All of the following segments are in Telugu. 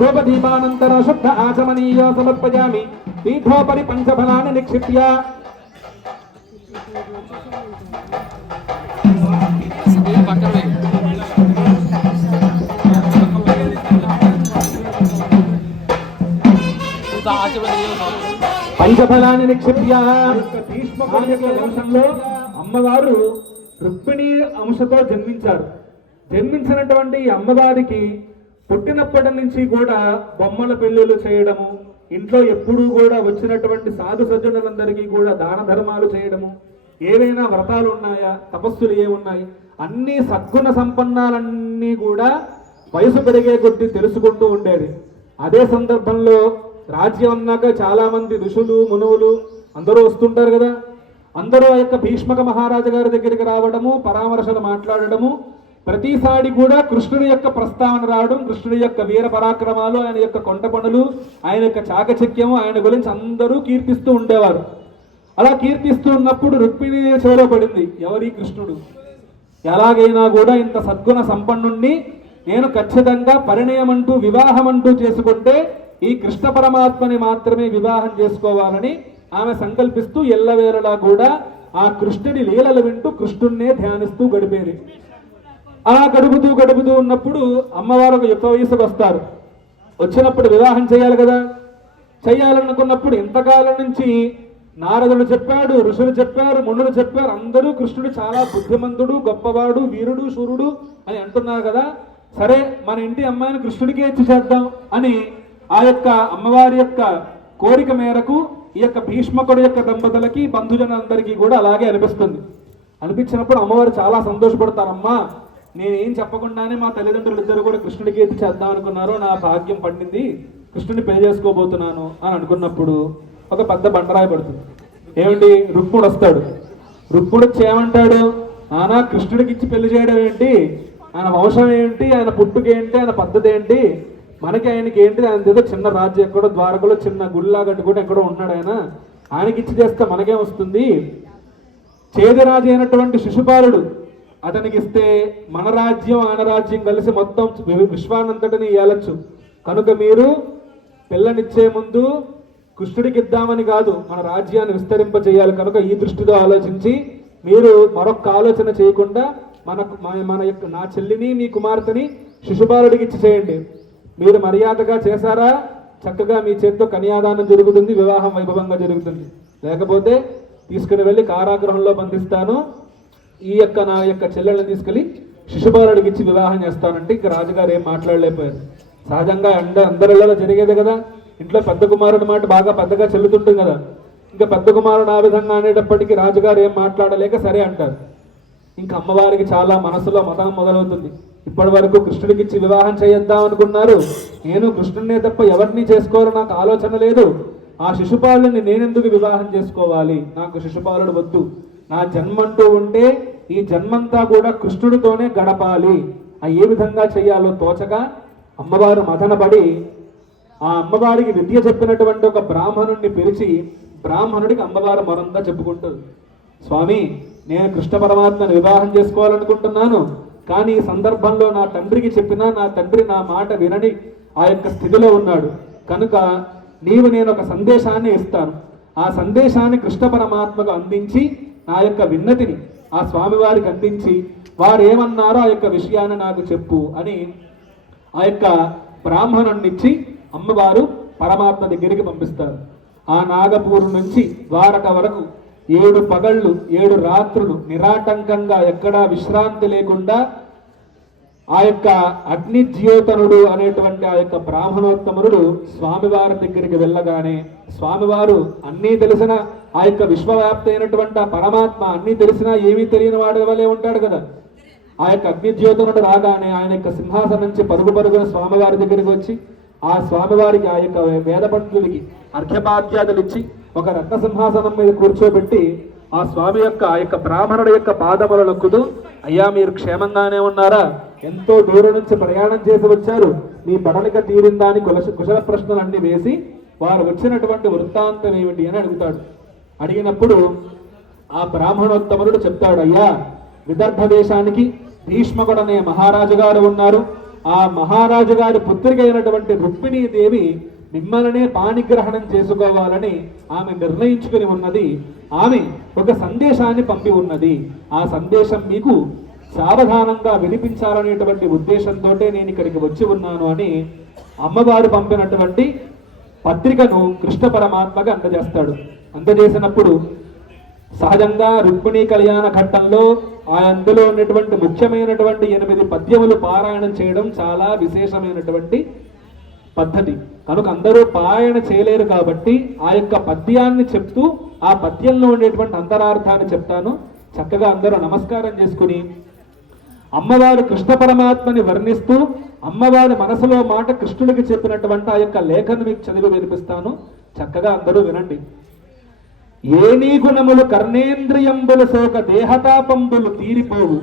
ధూపదీపానంతర శుద్ధ ఆచమనీయో సమర్పయామి పీఠోపరి పంచఫలాన్ని నిక్షిప్య పంచఫలాన్ని నిక్షిప్య. వంశంలో అమ్మవారు రుక్మిణి అంశతో జన్మించారు. జన్మించినటువంటి అమ్మవారికి పుట్టినప్పటి నుంచి కూడా బొమ్మల పెళ్ళిళ్ళు చేయడము, ఇంట్లో ఎప్పుడూ కూడా వచ్చినటువంటి సాధు సజ్జనులందరికీ కూడా దాన ధర్మాలు చేయడము, ఏవైనా వ్రతాలు ఉన్నాయా, తపస్సులు ఏమున్నాయి, అన్ని సద్గుణ సంపన్నాలన్నీ కూడా వయసు పెరిగే కొద్దీ తెలుసుకుంటూ ఉండేది. అదే సందర్భంలో రాజ్యం అన్నాక చాలా మంది ఋషులు మునువులు అందరూ వస్తుంటారు కదా. అందరూ ఆ యొక్క భీష్మక మహారాజు గారి దగ్గరికి రావడము, పరామర్శలు మాట్లాడడము, ప్రతిసారి కూడా కృష్ణుడి యొక్క ప్రస్తావన రావడం, కృష్ణుడి యొక్క వీర పరాక్రమాలు, ఆయన యొక్క కొండ పనులు, ఆయన యొక్క చాకచక్యము, ఆయన గురించి అందరూ కీర్తిస్తూ ఉండేవారు. అలా కీర్తిస్తూ ఉన్నప్పుడు రుక్మిణి చెవిలో పడింది, ఎవరి కృష్ణుడు, ఎలాగైనా కూడా ఇంత సద్గుణ సంపన్నుణ్ణి నేను ఖచ్చితంగా పరిణయమంటూ వివాహమంటూ చేసుకుంటే ఈ కృష్ణ పరమాత్మని మాత్రమే వివాహం చేసుకోవాలని ఆమె సంకల్పిస్తూ ఎల్లవేళలా కూడా ఆ కృష్ణుడి లీలలు వింటూ కృష్ణున్నే ధ్యానిస్తూ గడిపేది. అలా గడుపుతూ ఉన్నప్పుడు అమ్మవారు ఒక యుక్త వయసుకు వస్తారు. వచ్చినప్పుడు వివాహం చేయాలి కదా. చేయాలనుకున్నప్పుడు ఇంతకాలం నుంచి నారదుడు చెప్పాడు, ఋషులు చెప్పారు, మునులు చెప్పారు, అందరూ కృష్ణుడు చాలా బుద్ధిమంతుడు, గొప్పవాడు, వీరుడు, శూరుడు అని అంటున్నారు కదా. సరే మన ఇంటి అమ్మాయిని కృష్ణుడికే ఇచ్చి చేద్దాం అని ఆ యొక్క అమ్మవారి యొక్క కోరిక మేరకు ఈ యొక్క భీష్మకుడు యొక్క దంపతులకి బంధుజనందరికీ కూడా అలాగే అనిపిస్తుంది. అనిపించినప్పుడు అమ్మవారు చాలా సంతోషపడతారమ్మా, నేనేం చెప్పకుండానే మా తల్లిదండ్రులు ఇద్దరు కూడా కృష్ణుడికి ఎత్తి చేద్దాం అనుకున్నారు, నా భాగ్యం పండింది, కృష్ణుడిని పెళ్లి చేసుకోబోతున్నాను అని అనుకున్నప్పుడు ఒక పెద్ద బండరాయి పడుతుంది. ఏమిటి, రుక్ముడు వస్తాడు. రుక్ముడు వచ్చి ఏమంటాడు, నానా కృష్ణుడికి ఇచ్చి పెళ్లి చేయడం ఏంటి, ఆయన వంశం ఏంటి, ఆయన పుట్టుకేంటి, ఆయన పద్ధతి ఏంటి, మనకి ఆయనకి ఏంటి, ఆయన ఏదో చిన్న రాజ్యం ఎక్కడో ద్వారకలో చిన్న గుళ్ళా కట్టుకుంటే ఎక్కడో ఉన్నాడు, ఆయనకి ఇచ్చి చేస్తే మనకేం వస్తుంది, చేదరాజు అయినటువంటి శిశుపాలుడు అతనికి ఇస్తే మన రాజ్యం ఆయన రాజ్యం కలిసి మొత్తం విశ్వానంతటిని ఏలచ్చు, కనుక మీరు పిల్లనిచ్చే ముందు కృష్ణుడికి ఇద్దామని కాదు, మన రాజ్యాన్ని విస్తరింప చేయాలి, కనుక ఈ దృష్టితో ఆలోచించి మీరు మరొక ఆలోచన చేయకుండా మన యొక్క నా చెల్లిని మీ కుమార్తెని శిశుపాలుడికి ఇచ్చి చేయండి. మీరు మర్యాదగా చేశారా చక్కగా మీ చేతితో కన్యాదానం జరుగుతుంది, వివాహం వైభవంగా జరుగుతుంది, లేకపోతే తీసుకుని వెళ్ళి కారాగృహంలో బంధిస్తాను, ఈ యొక్క నా యొక్క చెల్లెళ్ళని తీసుకెళ్ళి శిశుపాలుడికి ఇచ్చి వివాహం చేస్తానంటే ఇక రాజుగారు ఏం మాట్లాడలేకపోయారు. సహజంగా అందరిలో జరిగేది కదా, ఇంట్లో పెద్ద కుమారుడి మాట బాగా పెద్దగా చెల్లుతుంటుంది కదా, ఇంకా పెద్ద కుమారుడు ఆ విధంగా అనేటప్పటికీ రాజుగారు ఏం మాట్లాడలేక సరే అంటారు. ఇంకా అమ్మవారికి చాలా మనసులో మదనం మొదలవుతుంది. ఇప్పటి వరకు కృష్ణుడికి ఇచ్చి వివాహం చేద్దాం అనుకున్నారు, నేను కృష్ణుడినే తప్ప ఎవరిని చేసుకోవాలో నాకు ఆలోచన లేదు, ఆ శిశుపాలుని నేనెందుకు వివాహం చేసుకోవాలి, నాకు శిశుపాలుడు వద్దు, నా జన్మంటూ ఉంటే ఈ జన్మంతా కూడా కృష్ణుడితోనే గడపాలి, ఏ విధంగా చేయాలో తోచగా అమ్మవారు మదనపడి ఆ అమ్మవారికి విద్య చెప్పినటువంటి ఒక బ్రాహ్మణుడిని పిలిచి బ్రాహ్మణుడికి అమ్మవారు మరంగా చెప్పుకుంటుంది, స్వామి నేను కృష్ణ పరమాత్మను వివాహం చేసుకోవాలనుకుంటున్నాను, కానీ ఈ సందర్భంలో నా తండ్రికి చెప్పినా నా తండ్రి నా మాట వినని ఆ యొక్క స్థితిలో ఉన్నాడు, కనుక నేను ఒక సందేశాన్ని ఇస్తాను, ఆ సందేశాన్ని కృష్ణ పరమాత్మకు అందించి నా యొక్క విన్నతిని ఆ స్వామివారికి అందించి వారు ఏమన్నారో ఆ యొక్క విషయాన్ని నాకు చెప్పు అని ఆ యొక్క బ్రాహ్మణుడినిచ్చి అమ్మవారు పరమాత్మ దగ్గరికి పంపిస్తారు. ఆ నాగపూర్ నుంచి ద్వారక వరకు 7 పగళ్ళు 7 రాత్రులు నిరాటంకంగా ఎక్కడా విశ్రాంతి లేకుండా ఆ యొక్క అగ్నిజ్యోతనుడు అనేటువంటి ఆ యొక్క బ్రాహ్మణోత్తముడు స్వామివారి దగ్గరికి వెళ్ళగానే స్వామివారు అన్నీ తెలిసిన ఆ యొక్క విశ్వవ్యాప్తి అయినటువంటి ఆ పరమాత్మ అన్నీ తెలిసినా ఏమీ తెలియని వాడి వలే ఉంటాడు కదా. ఆ యొక్క అగ్నిజ్యోతనుడు రాగానే ఆయన యొక్క సింహాసనం నుంచి పరుగున స్వామివారి దగ్గరికి వచ్చి ఆ స్వామివారికి ఆ యొక్క వేద పండితులకి అర్ఘ్యపాద్యాదులు ఇచ్చి ఒక రత్న సింహాసనం మీద కూర్చోబెట్టి ఆ స్వామి యొక్క ఆ యొక్క బ్రాహ్మణుడి యొక్క పాదములు నొక్కుతూ, అయ్యా మీరు క్షేమంగానే ఉన్నారా, ఎంతో దూరం నుంచి ప్రయాణం చేసి వచ్చారు, మీ పడలిక తీరిందా అని కుశల ప్రశ్నలు అన్ని వేసి వారు వచ్చినటువంటి వృత్తాంతం ఏమిటి అని అడుగుతాడు. అడిగినప్పుడు ఆ బ్రాహ్మణోత్తముడు చెప్తాడు, అయ్యా విదర్భ దేశానికి భీష్మకుడు అనే మహారాజు గారు ఉన్నారు, ఆ మహారాజు గారి పుత్రిక అయినటువంటి రుక్మిణీదేవి మిమ్మల్నే పాణిగ్రహణం చేసుకోవాలని ఆమె నిర్ణయించుకుని ఉన్నది. ఆమె ఒక సందేశాన్ని పంపి ఉన్నది. ఆ సందేశం మీకు సావధానంగా వినిపించాలనేటువంటి ఉద్దేశంతో నేను ఇక్కడికి వచ్చి ఉన్నాను అని అమ్మవారు పంపినటువంటి పత్రికను కృష్ణ పరమాత్మగా అందజేస్తాడు. అందజేసినప్పుడు సహజంగా రుక్మిణీ కళ్యాణ ఘట్టంలో అందులో ఉన్నటువంటి ముఖ్యమైనటువంటి 8 పద్యములు పారాయణం చేయడం చాలా విశేషమైనటువంటి పద్ధతి. కనుక అందరూ పారాయణ చేయలేరు కాబట్టి ఆ యొక్క పద్యాన్ని చెప్తూ ఆ పద్యంలో ఉండేటువంటి అంతరార్థాన్ని చెప్తాను. చక్కగా అందరూ నమస్కారం చేసుకుని అమ్మవారు కృష్ణ పరమాత్మని వర్ణిస్తూ అమ్మవారి మనసులో మాట కృష్ణుడికి చెప్పినటువంటి ఆ యొక్క లేఖను మీకు చదివి వినిపిస్తాను. చక్కగా అందరూ వినండి. ఏనీ గుణములు కర్ణేంద్రియంబులు సోక దేహతాపంబులు తీరిపోవు,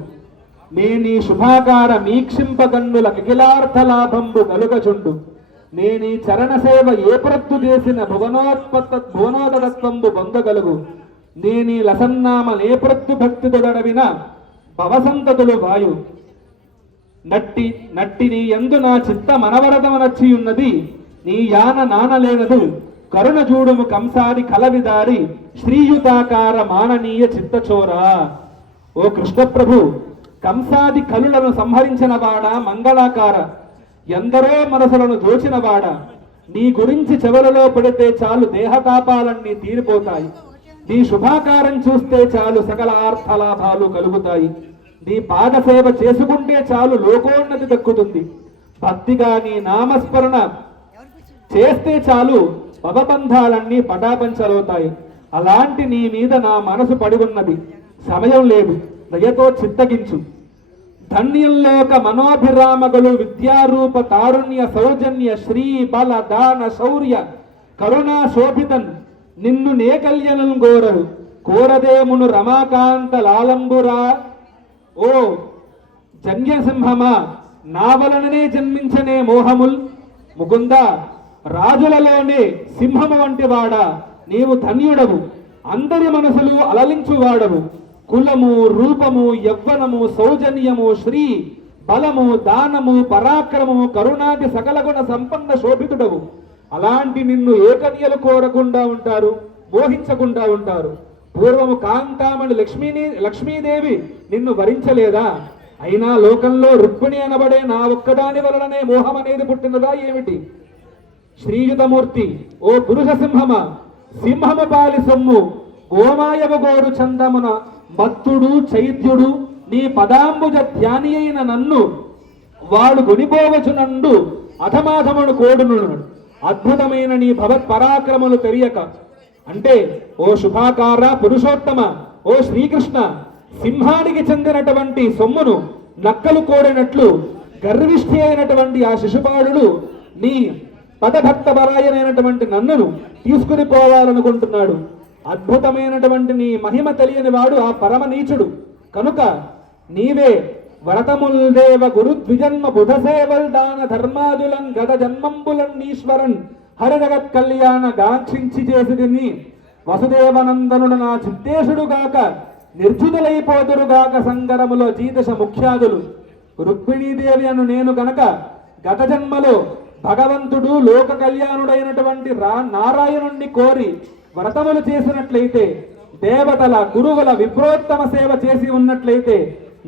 నేనీ శుభాకార మీక్షింపగన్నుల కిలార్థ లాభంబు గలుగచుండు, నేనీ చరణ సేవ ఏ ప్రత్తు చేసిన భువనోదత్వంబు పొందగలుగు, నేనీ లసన్నామ నేప్రత్తు భక్తి దొడవిన భవసంతతులు వాయు, నట్టి నీ యందు నా చిత్త మనవరదమనచ్చి ఉన్నది, నీ యాన నానలేనదు కరుణ చూడుము కంసాది కలవిదారి శ్రీయుతాకార మాననీయ చిత్తచోరా. ఓ కృష్ణ ప్రభు, కంసాది కలులను సంహరించిన వాడ, మంగళాకార ఎందరో మనసులను దోచినవాడ, నీ గురించి చెవులలో పడితే చాలు దేహతాపాలన్నీ తీరిపోతాయి, నీ శుభాకారం చూస్తే చాలు సకల ఆర్థలాభాలు కలుగుతాయి, నీ పాదసేవ చేసుకుంటే చాలు లోకోన్నతి దక్కుతుంది, భక్తిగా నీ నామస్మరణ చేస్తే చాలు భవబంధాలన్నీ పటాపంచలవుతాయి. అలాంటి నీ మీద నా మనసు పడి ఉన్నది, సమయం లేదు, దయతో చిత్తగించు. ధన్యంలోక మనోభిరామగలు విద్యారూప తారుణ్య సౌజన్య శ్రీ బల దాన శౌర్య కరుణా శోభితన్ నిన్ను నే కళ్యాణం గోరరు కోరదేమును రమాకాంత లాలంబురా. ఓ జన్యసింహమా, నా వలననే జన్మించనే మోహముల్ ముకుంద, రాజులలోనే సింహము వంటి వాడా, నీవు ధన్యుడవు, అందరి మనసులు అలలించువాడవు, కులము రూపము యవ్వనము సౌజన్యము శ్రీ బలము దానము పరాక్రమము కరుణాది సకల గుణ సంపన్న శోభితుడవు. అలాంటి నిన్ను ఏ కన్యలు కోరకుండా ఉంటారు, మోహించకుండా ఉంటారు. పూర్వము కాంతామణి లక్ష్మీదేవి నిన్ను వరించలేదా? అయినా లోకంలో రుక్మిణి అనబడే నా ఒక్కదాని వలననే మోహం అనేది పుట్టినదా ఏమిటి? శ్రీయుతమూర్తి, ఓ పురుష సింహమ, సింహమ పాలి సొమ్ము గోమాయవ గోరు చందమున మత్తుడు చైత్యుడు నీ పదాంబుజ ధ్యాని అయిన నన్ను వాడు గునిపోవచునండు అధమాధమును కోడును, అద్భుతమైన నీ భగవత్ పరాక్రమలు తెలియక. అంటే ఓ శుభాకార పురుషోత్తమ, ఓ శ్రీకృష్ణ, సింహానికి చెందినటువంటి సొమ్మును నక్కలు కోరినట్లు గర్విష్ఠి అయినటువంటి ఆ శిశుపాలుడు నీ పదభక్త పరాయనైనటువంటి నన్నును తీసుకుని పోవాలనుకుంటున్నాడు. అద్భుతమైనటువంటి నీ మహిమ తెలియని వాడు ఆ పరమ నీచుడు. కనుక నీవే వరతముల్ దేవ గురు ద్విజన్మ బుధ సేవల్ దాన ధర్మాదులన్ గత జన్మంబులన్ ఈశ్వరన్ హరిజగత్ కళ్యాణ గాంక్షించి చేసిదిని వసుదేవనందనుడు నా చిత్తేశుడుగాక నిర్జుతులైపోదురుగాక సంగరములో జీదశ ముఖ్యాదులు. రుక్మిణీదేవి అను నేను గనక గత జన్మలో భగవంతుడు లోక కళ్యాణుడైనటువంటి నారాయణుణ్ణి కోరి వ్రతములు చేసినట్లయితే, దేవతల గురువుల విప్రోత్తమ సేవ చేసి ఉన్నట్లయితే,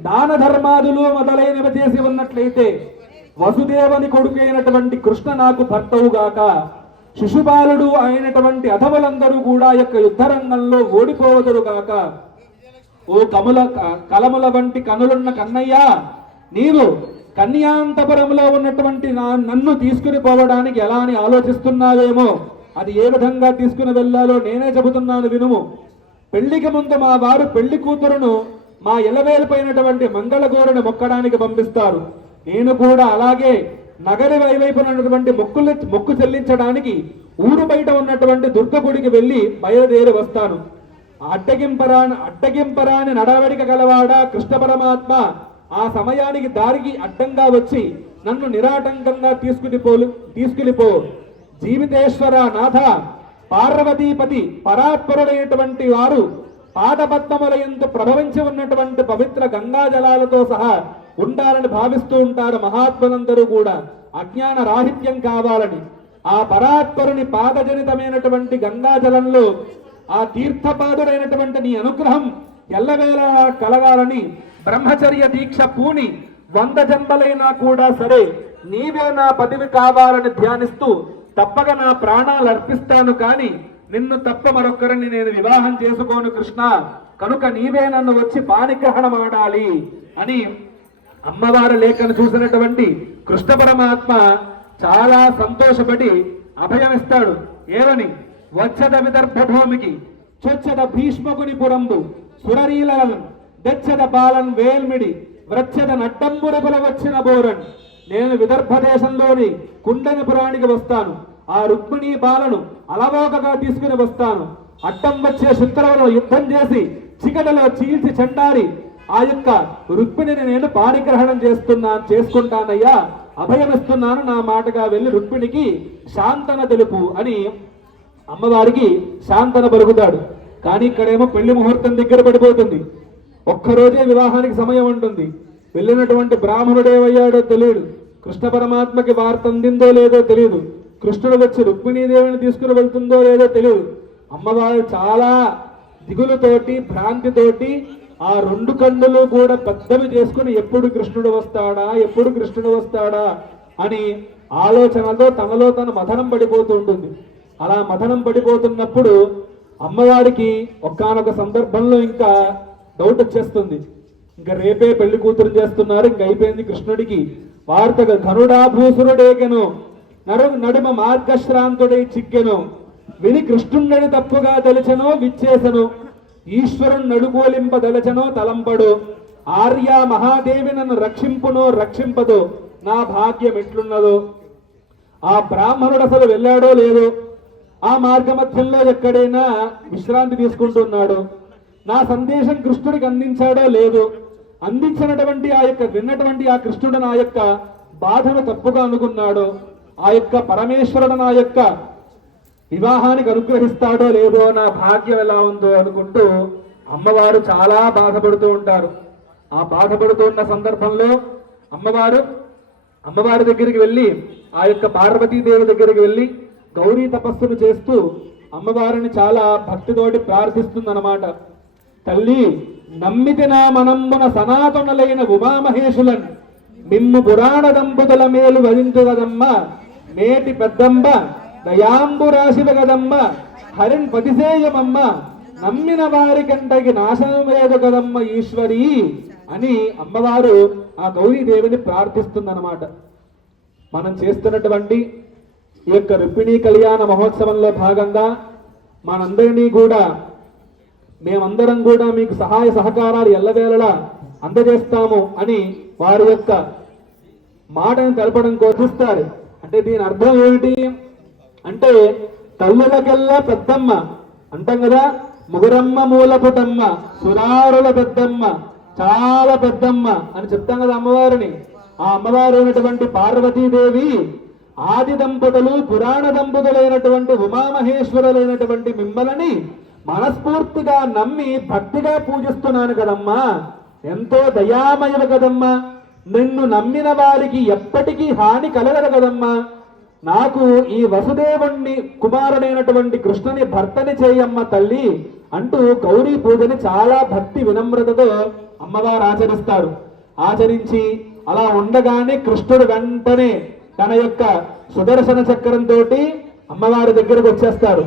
దాన ధర్మాదులు మొదలైనవి చేసి ఉన్నట్లయితే, వసుదేవుని కొడుకైనటువంటి కృష్ణ నాకు భర్తవుగాక, శిశుపాలుడు అయినటువంటి అధములందరూ కూడా యొక్క యుద్ధరంగంలో ఓడిపోవదురుగాక. ఓ కలముల వంటి కనులున్న కన్నయ్య, నీవు కన్యాంతపురంలో ఉన్నటువంటి నన్ను తీసుకుని పోవడానికి ఎలా అని ఆలోచిస్తున్నావేమో, అది ఏ విధంగా తీసుకుని వెళ్ళాలో నేనే చెబుతున్నాను వినుము. పెళ్లికి ముందు మా వారు పెళ్లి కూతురును మా ఎలవేలిపోయినటువంటి మంగళగోరుని మొక్కడానికి పంపిస్తారు. నేను కూడా అలాగే నగరి వైపునటువంటి మొక్కు చెల్లించడానికి ఊరు బయట ఉన్నటువంటి దుర్గ గుడికి వెళ్ళి బయలుదేరి వస్తాను. అడ్డగింపరాని నడవడిక గలవాడా కృష్ణ పరమాత్మ ఆ సమయానికి దారికి అడ్డంగా వచ్చి నన్ను నిరాటంకంగా తీసుకునిపో. జీవితేశ్వర నాథ పార్వతీపతి పరాత్పరుడైనటువంటి వారు పాదపద్మముల యందు ప్రభవించి ఉన్నటువంటి పవిత్ర గంగా జలాలతో సహా ఉండాలని భావిస్తూ ఉంటారు మహాత్ములందరూ కూడా. అజ్ఞాన రాహిత్యం కావాలని ఆ పరాత్పరుని పాదజనితమైనటువంటి గంగాజలంలో ఆ తీర్థపాదుడైనటువంటి నీ అనుగ్రహం ఎల్లవేళ కలగాలని బ్రహ్మచర్య దీక్ష పూని 100 జన్మలైనా కూడా సరే నీవే నా పదవి కావాలని ధ్యానిస్తూ తప్పక నా ప్రాణాలు అర్పిస్తాను, కానీ నిన్ను తప్ప మరొక్కరిని నేను వివాహం చేసుకోను కృష్ణ, కనుక నీవే నన్ను వచ్చి పాణిగ్రహణం ఆడాలి అని అమ్మవారి లేఖను చూసినటువంటి కృష్ణ పరమాత్మ చాలా సంతోషపడి అభయమిస్తాడు. ఏమని? వచ్చద విదర్భభూమికి చొచ్చద భీష్మకుని పురంబు సురరీలన్ దచ్చద బాలన్ వేల్మిడి వ్రచ్చద నట్టంబురబుల వచ్చిన బోరన్. నేను విదర్భ దేశంలోని కుండనపురానికి వస్తాను, ఆ రుక్మిణీ బాలను అలవోకగా తీసుకుని వస్తాను. అడ్డం వచ్చే శత్రువులను యుద్ధం చేసి చికటలో చీల్చి చెండారి ఆ యొక్క రుక్మిణిని నేను పాణిగ్రహణం చేసుకుంటానయ్యా, అభయమిస్తున్నాను, నా మాటగా వెళ్ళి రుక్మిణికి శాంతన తెలుపు అని అమ్మవారికి శాంతన పలుకుతాడు. కానీ ఇక్కడేమో పెళ్లి ముహూర్తం దగ్గర పడిపోతుంది. ఒక్కరోజే వివాహానికి సమయం ఉంటుంది. వెళ్ళినటువంటి బ్రాహ్మణుడేమయ్యాడో తెలియదు, కృష్ణ పరమాత్మకి వార్త అందిందో లేదో తెలియదు, కృష్ణుడు వచ్చి రుక్మిణీదేవిని తీసుకుని వెళ్తుందో లేదో తెలియదు. అమ్మవారు చాలా దిగులుతోటి భ్రాంతితోటి ఆ 2 కన్నులు కూడా పెద్దవి చేసుకుని ఎప్పుడు కృష్ణుడు వస్తాడా అని ఆలోచనలో తనలో తను మథనం పడిపోతూ ఉంటుంది. అలా మథనం పడిపోతున్నప్పుడు అమ్మవారికి ఒకానొక సందర్భంలో ఇంకా డౌట్ వచ్చేస్తుంది. ఇంకా రేపే పెళ్లి కూతురు చేస్తున్నారు, ఇంక అయిపోయింది కృష్ణుడికి. వార్తగా ధనుడాభూసురుడేకెను నడుమ మార్గశ్రాంతుడై చిక్కెను విని కృష్ణుండని తప్పుగా తలిచెనో విచ్చేసను ఈశ్వరుని నడుకోలింపదలచనో తలంపడు ఆర్య మహాదేవి నన్ను రక్షింపునో రక్షింపదో నా భాగ్యం ఎట్లున్నదో. ఆ బ్రాహ్మణుడు అసలు వెళ్ళాడో లేదో, ఆ మార్గ మధ్యంలో ఎక్కడైనా విశ్రాంతి తీసుకుంటున్నాడు, నా సందేశం కృష్ణుడికి అందించాడో లేదో, అందించినటువంటి విన్నటువంటి ఆ కృష్ణుడు నా యొక్క బాధను తప్పుగా అనుకున్నాడో, ఆ యొక్క పరమేశ్వరుడు నా యొక్క వివాహానికి అనుగ్రహిస్తాడో లేదో, నా భాగ్యం ఎలా ఉందో అనుకుంటూ అమ్మవారు చాలా బాధపడుతూ ఉంటారు. ఆ బాధపడుతున్న సందర్భంలో అమ్మవారి దగ్గరికి వెళ్ళి ఆ యొక్క పార్వతీదేవి దగ్గరికి వెళ్ళి గౌరీ తపస్సును చేస్తూ అమ్మవారిని చాలా భక్తితోటి ప్రార్థిస్తుందన్నమాట. తల్లి, నమ్మితి నా మనంబున సనాతనులైన ఉమామహేశులన్ మిమ్ము పురాణ దంపుతుల మేలు వదించుగదమ్మ నేటి పెద్దంబ దయాంబు రాశివ కదమ్మ హరిన్ పతిసేయమమ్మ నమ్మిన వారి కంటకి నాశనం లేదు కదమ్మ ఈశ్వరి అని అమ్మవారు ఆ గౌరీదేవిని ప్రార్థిస్తుందన్నమాట. మనం చేస్తున్నటువంటి ఈ యొక్క రుక్మిణీ కళ్యాణ మహోత్సవంలో భాగంగా మనందరినీ కూడా మేమందరం కూడా మీకు సహాయ సహకారాలు ఎల్లవేళలా అందజేస్తాము అని వారి యొక్క మాటను తెలపడం కోరుస్తారు. అంటే దీని అర్థం ఏమిటి అంటే, తల్లులకెల్లా పెద్దమ్మ అంటాం కదా, ముగురమ్మ మూలపుటమ్మ సురారుల పెద్దమ్మ చాలా పెద్దమ్మ అని చెప్తాం కదా అమ్మవారిని. ఆ అమ్మవారు అయినటువంటి పార్వతీదేవి ఆది దంపతులు పురాణ దంపతులైనటువంటి ఉమామహేశ్వరులైనటువంటి మిమ్మల్ని మనస్ఫూర్తిగా నమ్మి భక్తిగా పూజిస్తున్నాను కదమ్మా, ఎంతో దయామయము కదమ్మా, నిన్ను నమ్మిన వారికి ఎప్పటికీ హాని కలగదు కదమ్మా, నాకు ఈ వసుదేవుణ్ణి కుమారుడైనటువంటి కృష్ణుని భర్తని చేయమ్మ తల్లి అంటూ గౌరీ పూజని చాలా భక్తి వినమ్రతతో అమ్మవారు ఆచరిస్తారు. ఆచరించి అలా ఉండగానే కృష్ణుడు వెంటనే తన యొక్క సుదర్శన చక్రంతో అమ్మవారి దగ్గరకు వచ్చేస్తారు.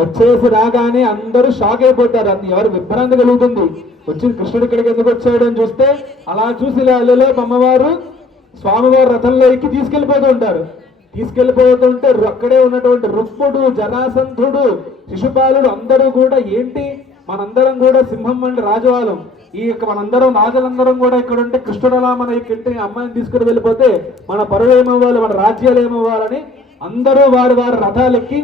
వచ్చేసి రాగానే అందరూ షాక్ అయిపోతారు. ఎవరు విభ్రాంతి కలుగుతుంది, వచ్చి కృష్ణుడు ఇక్కడికి ఎందుకు వచ్చాడు అని చూస్తే అలా చూసి అమ్మవారు స్వామివారి రథంలో ఎక్కి తీసుకెళ్లిపోతూ ఉంటారు. తీసుకెళ్లిపోతుంటే అక్కడే ఉన్నటువంటి రుక్ముడు, జరాసంధుడు, శిశుపాలుడు అందరూ కూడా ఏంటి మనందరం కూడా సింహం వంటి రాజవాలం, ఈ యొక్క మనందరం రాజులందరం కూడా ఇక్కడ ఉంటే కృష్ణుడు అలా మన ఇంటి అమ్మాయిని తీసుకుని వెళ్ళిపోతే మన పరువు ఏమవ్వాలి, మన రాజ్యాలు ఏమవ్వాలని అందరూ వారి వారి రథాలెక్కి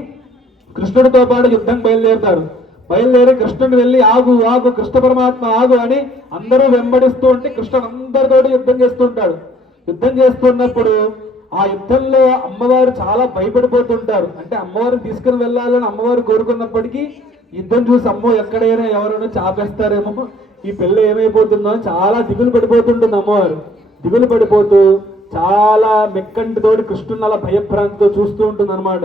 కృష్ణుడితో పాటు యుద్ధం బయలుదేరుతారు. బయలుదేరి కృష్ణుని వెళ్ళి ఆగు ఆగు కృష్ణ పరమాత్మ ఆగు అని అందరూ వెంబడిస్తూ ఉంటే కృష్ణుడు అందరితోటి యుద్ధం చేస్తుంటాడు. యుద్ధం చేస్తున్నప్పుడు ఆ యుద్ధంలో అమ్మవారు చాలా భయపడిపోతుంటారు. అంటే అమ్మవారిని తీసుకుని వెళ్ళాలని అమ్మవారు కోరుకున్నప్పటికీ యుద్ధం చూసి అమ్మో ఎక్కడైనా ఎవరైనా చాపేస్తారేమో, ఈ పిల్ల ఏమైపోతుందో చాలా దిగులు పడిపోతుంటుంది అమ్మవారు. దిగులు పడిపోతూ చాలా మెక్కంటితోటి కృష్ణుని అలా భయభ్రాంతితో చూస్తూ ఉంటుంది అనమాట.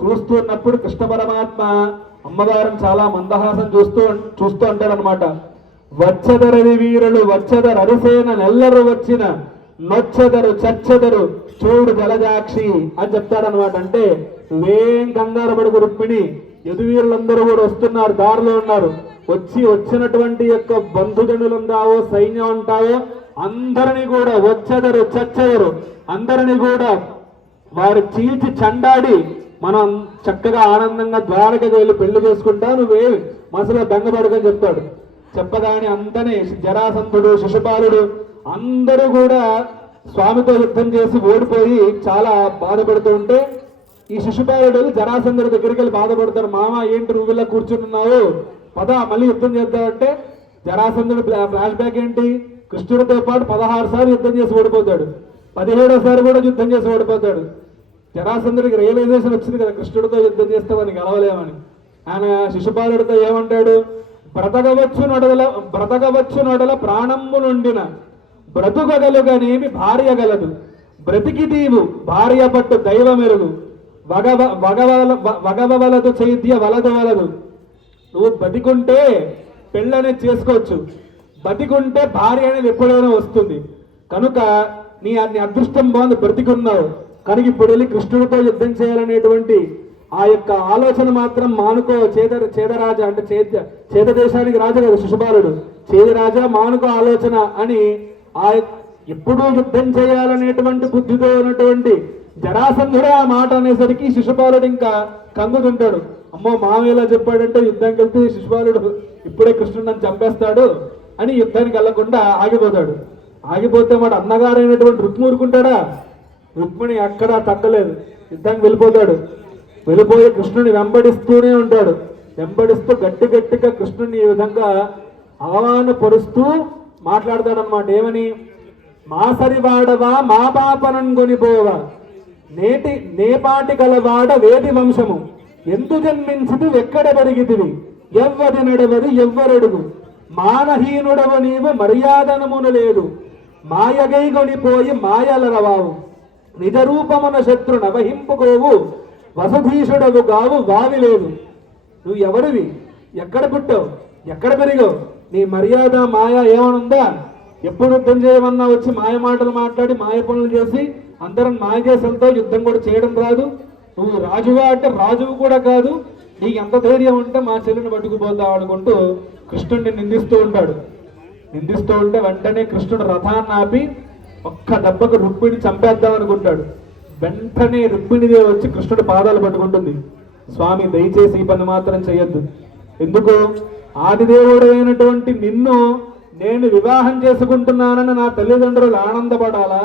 చూస్తూ ఉన్నప్పుడు కృష్ణ పరమాత్మ అమ్మవారిని చాలా మందహాసం చూస్తూ అంటాడనమాట. వచ్చదరది వీరులు వచ్చదరు అరిసేన నెల్లరు వచ్చిన నొచ్చెదరు చచ్చెదరు చూడు జలజాక్షి అని చెప్తాడనమాట. అంటే నువ్వేం కంగారు పడుకు రుక్మిణి, యదువీరులందరూ కూడా వస్తున్నారు, దారిలో ఉన్నారు. వచ్చినటువంటి యొక్క బంధుజనులు ఉంటావో సైన్యం ఉంటావో అందరినీ కూడా వచ్చెదరు చచ్చెదరు అందరినీ కూడా వారు చీల్చి చండాడి మనం చక్కగా ఆనందంగా ద్వారకకి వెళ్ళి పెళ్లి చేసుకుంటా, నువ్వే మనసులో బెంగపడుకని చెప్తాడు. చెప్పగానే అంతనే జరాసంధుడు శిశుపాలుడు అందరూ కూడా స్వామితో యుద్ధం చేసి ఓడిపోయి చాలా బాధపడుతూ ఉంటే ఈ శిశుపాలుడు జరాసంధుడి దగ్గరికి వెళ్ళి బాధపడతాడు. మామ ఏంటి నువ్వు ఇలా కూర్చున్నావు, పద మళ్ళీ యుద్ధం చేద్దామంటే జరాసంధుడు ఫ్లాష్ బ్యాక్ ఏంటి, కృష్ణుడితో పాటు 16 సార్లు యుద్ధం చేసి ఓడిపోతాడు, 17వ కూడా యుద్ధం చేసి ఓడిపోతాడు. జరాసంధుడికి రియలైజేషన్ వచ్చింది కదా, కృష్ణుడితో యుద్ధం చేస్తే మనకి గెలవలేమని. ఆయన శిశుపాలుడితో ఏమంటాడు, బ్రతకవచ్చు నొడల ప్రాణమ్ము నుండిన బ్రతుకగలుగనేమి భార్య గలదు, బ్రతికి దీవు భార్య పట్టు దైవమెరుగు, వగవలదు చైత్య వలదు. నువ్వు బతికుంటే పెళ్ళనేది చేసుకోవచ్చు, బతికుంటే భార్య అనేది ఎప్పుడైనా వస్తుంది. కనుక నీ అదృష్టం బాగుంది, బ్రతికున్నావు కనుక ఇప్పుడు వెళ్ళి కృష్ణుడితో యుద్ధం చేయాలనేటువంటి ఆ యొక్క ఆలోచన మాత్రం మానుకో. చేదరాజా అంటే చేద దేశానికి రాజు కదా శిశుపాలుడు, చేదరాజా మానుకో ఆలోచన అని ఎప్పుడూ యుద్ధం చేయాలనేటువంటి బుద్ధితో ఉన్నటువంటి జరాసంధుడే ఆ మాట అనేసరికి శిశుపాలుడు ఇంకా కంగుతుంటాడు. అమ్మో మామయ్యలా చెప్పాడంటే యుద్ధానికి వెళ్తే శిశుపాలుడు ఇప్పుడే కృష్ణుడిని చంపేస్తాడు అని యుద్ధానికి వెళ్లకుండా ఆగిపోతాడు. ఆగిపోతే వాడు అన్నగారైనటువంటి రుక్మి ఊరుకుంటాడా, రుక్మిణి అక్కడ తగ్గలేదు, యుద్ధానికి వెళ్ళిపోతాడు. వెళ్ళిపోయి కృష్ణుని వెంబడిస్తూనే ఉంటాడు. వెంబడిస్తూ గట్టిగా కృష్ణుని ఈ విధంగా ఆహ్వానపరుస్తూ మాట్లాడతాడనమాట. ఏమని, మా సరివాడవా మా పాపనన్ కొనిపోవా నేపాటి గలవాడ వేది వంశము ఎందు జన్మించిది ఎక్కడ పెరిగితివి ఎవ్వది నడవది ఎవ్వరడుగు మానహీనుడవు నీవు మర్యాదనమును లేదు మాయగై కొనిపోయి మాయలరవావు నిజ రూపమున శత్రు నవహింపుకోవు వసుధీషుడవు గావు వావి లేదు. నువ్వు ఎవరివి, ఎక్కడ పుట్టావు, ఎక్కడ పెరిగావు, నీ మర్యాద మాయ ఏమనుందా, ఎప్పుడు యుద్ధం చేయమన్నా వచ్చి మాయ మాటలు మాట్లాడి మాయ పనులు చేసి అందరం మాయ చేసలతో యుద్ధం కూడా చేయడం రాదు. నువ్వు రాజుగా అంటే రాజువు కూడా కాదు, నీకు ఎంత ధైర్యం ఉంటే మా చెల్లిని పట్టుకుపోతావు అనుకుంటూ కృష్ణుడిని నిందిస్తూ ఉంటాడు. నిందిస్తూ ఉంటే వెంటనే కృష్ణుడు రథాన్ని ఆపి ఒక్క దెబ్బకు రుక్మిణి చంపేద్దాం అనుకుంటాడు. వెంటనే రుక్మిణిదేవి వచ్చి కృష్ణుడి పాదాలు పట్టుకుంటుంది. స్వామి దయచేసి ఈ పని మాత్రం చేయొద్దు, ఎందుకు ఆదిదేవుడు అయినటువంటి నిన్ను నేను వివాహం చేసుకుంటున్నానని నా తల్లిదండ్రులు ఆనందపడాలా,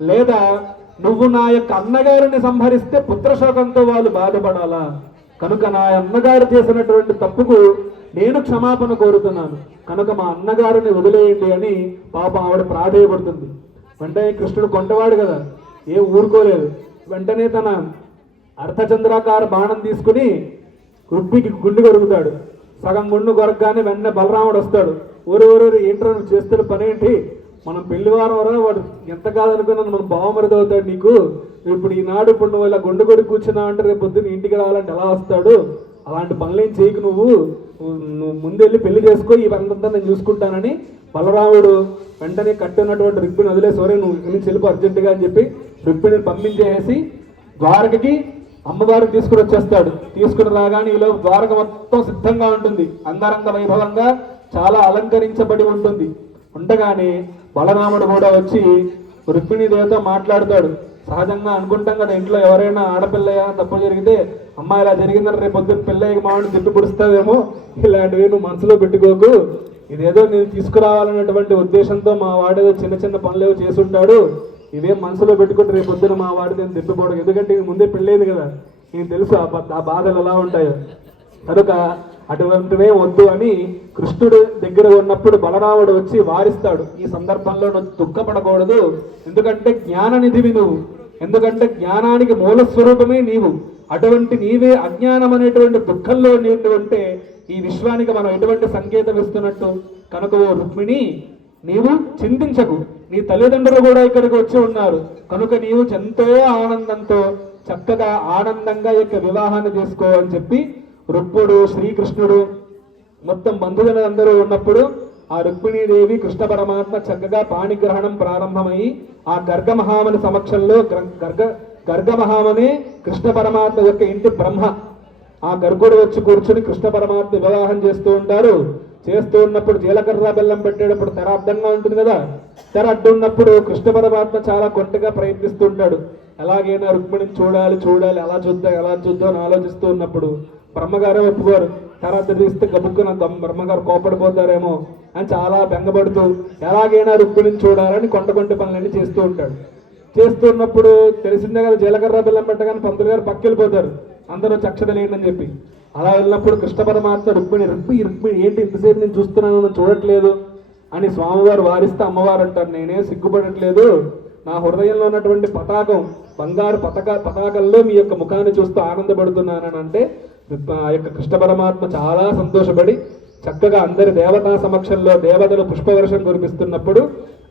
లేదా నువ్వు నా యొక్క అన్నగారిని సంహరిస్తే పుత్రశోకంతో వాళ్ళు బాధపడాలా? కనుక నా అన్నగారు చేసినటువంటి తప్పుకు నేను క్షమాపణ కోరుతున్నాను, కనుక మా అన్నగారిని వదిలేయండి అని పాపం ఆవిడ ప్రాధేయపడుతుంది. వెంటనే కృష్ణుడు కొంటవాడు కదా, ఏం ఊరుకోలేదు. వెంటనే తన అర్ధచంద్రాకార బాణం తీసుకుని రుక్మికి గుండు కొరుకుతాడు. సగం గుండు కొరకగానే వెంటనే బలరాముడు వస్తాడు. ఊరు ఏంట్రా నువ్వు చేస్తున్న పని ఏంటి, మనం పెళ్లివారం వరా వాడు ఎంత కాదనుకున్నాను మనం బావమరిది అవుతాడు నీకు, ఇప్పుడు ఈనాడు ఇప్పుడు నువ్వు ఇలా గుండు కొడుకు కూర్చున్నావు అంటే రేపు పొద్దున్న ఇంటికి రావాలంటే ఎలా వస్తాడు, అలాంటి పనులేం చేయకు, నువ్వు ముందెళ్ళి పెళ్లి చేసుకో, ఈ పనంతా నేను చూసుకుంటానని బలరాముడు వెంటనే కట్టున్నటువంటి రుక్మిణి వదిలేసి సోరే నువ్వు చెల్లిపు అర్జెంటుగా అని చెప్పి రుక్మిణిని పంపించేసి ద్వారకకి అమ్మవారిని తీసుకుని వచ్చేస్తాడు. తీసుకుని రాగానే ఈలో ద్వారక మొత్తం సిద్ధంగా ఉంటుంది, అంగరంగ వైభవంగా చాలా అలంకరించబడి ఉంటుంది. ఉండగానే బలరాముడు కూడా వచ్చి రుక్మిణీదేవితో మాట్లాడతాడు. సహజంగా అనుకుంటాం కదా, ఇంట్లో ఎవరైనా ఆడపిల్లయ్యా తప్పు జరిగితే అమ్మ ఇలా జరిగిందని రేపు పొద్దున్న పిల్లయ్యకి మామిడి తిట్టు పుడుస్తావేమో, ఇలాంటివి నువ్వు మనసులో పెట్టుకోకు, ఇదేదో నేను తీసుకురావాలనేటువంటి ఉద్దేశంతో మా వాడేదో చిన్న పనులేవో చేసుంటాడు, ఇవేం మనసులో పెట్టుకుంటే రేపు పొద్దున మా వాడి నేను తిట్టుకోవడం, ఎందుకంటే ఇది ముందే పెళ్ళేది కదా, నీకు తెలుసు ఆ బాధలు ఎలా ఉంటాయో, కనుక అటువంటివే వద్దు అని కృష్ణుడు దగ్గర ఉన్నప్పుడు బలరాముడు వచ్చి వారిస్తాడు. ఈ సందర్భంలో నువ్వు దుఃఖపడకూడదు, ఎందుకంటే జ్ఞాననిధివి నువ్వు, ఎందుకంటే జ్ఞానానికి మూల స్వరూపమే నీవు, అటువంటి నీవే అజ్ఞానం అనేటువంటి దుఃఖంలో ఉంటే ఈ విశ్వానికి మనం ఎటువంటి సంకేతం ఇస్తున్నట్టు. కనుక ఓ రుక్మిణి నీవు చింతించకు, నీ తల్లిదండ్రులు కూడా ఇక్కడికి వచ్చి ఉన్నారు కనుక నీవు ఎంతో ఆనందంతో చక్కగా ఆనందంగా యొక్క వివాహాన్ని చేసుకో అని చెప్పి రుక్ముడు శ్రీకృష్ణుడు మొత్తం బంధువులందరూ ఉన్నప్పుడు ఆ రుక్మిణీదేవి కృష్ణ పరమాత్మ చక్కగా పాణిగ్రహణం ప్రారంభమై ఆ గర్గమహాముని సమక్షంలో గర్గమహాముని కృష్ణ పరమాత్మ యొక్క ఇంటి బ్రహ్మ ఆ గర్గుడు వచ్చి కూర్చుని కృష్ణ పరమాత్మ వివాహం చేస్తూ ఉంటారు. చేస్తూ ఉన్నప్పుడు జీలకర్ర బెల్లం పెట్టేటప్పుడు తెర అడ్డంగా ఉంటుంది కదా, తెర అడ్డున్నప్పుడు కృష్ణ పరమాత్మ చాలా కొంటగా ప్రయత్నిస్తూ ఉంటాడు. ఎలాగైనా రుక్మిణిని చూడాలి చూడాలి ఎలా చూద్దాం అని ఆలోచిస్తూ ఉన్నప్పుడు బ్రహ్మగారే ఒప్పుకోరు. తెర అడ్డు తీస్తే గబుక్కున బ్రహ్మగారు కోపడిపోతారేమో అని చాలా బెంగపడుతూ ఎలాగైనా రుక్మిణిని చూడాలని కొంట పనులన్నీ చేస్తూ ఉంటాడు. చేస్తున్నప్పుడు తెలిసిందే కదా, జీలకర్ర బెల్లం పెట్టగానే పంతులు గారు పక్కెళ్ళిపోతారు, అందరూ చక్షదలేండి అని చెప్పి. అలా వెళ్ళినప్పుడు కృష్ణ పరమాత్మ రుక్మిణి ఏంటి ఇంతసేపు నేను చూస్తున్నాను నన్ను చూడట్లేదు అని స్వామివారు వారిస్తే అమ్మవారు అంటారు, నేనే సిగ్గుపడట్లేదు, నా హృదయంలో ఉన్నటువంటి పతాకం బంగారు పతాకంలో మీ యొక్క ముఖాన్ని చూస్తూ ఆనందపడుతున్నానని అంటే ఆ యొక్క కృష్ణ పరమాత్మ చాలా సంతోషపడి చక్కగా అందరి దేవతా సమక్షంలో దేవతలు పుష్పవర్షం కురిపిస్తున్నప్పుడు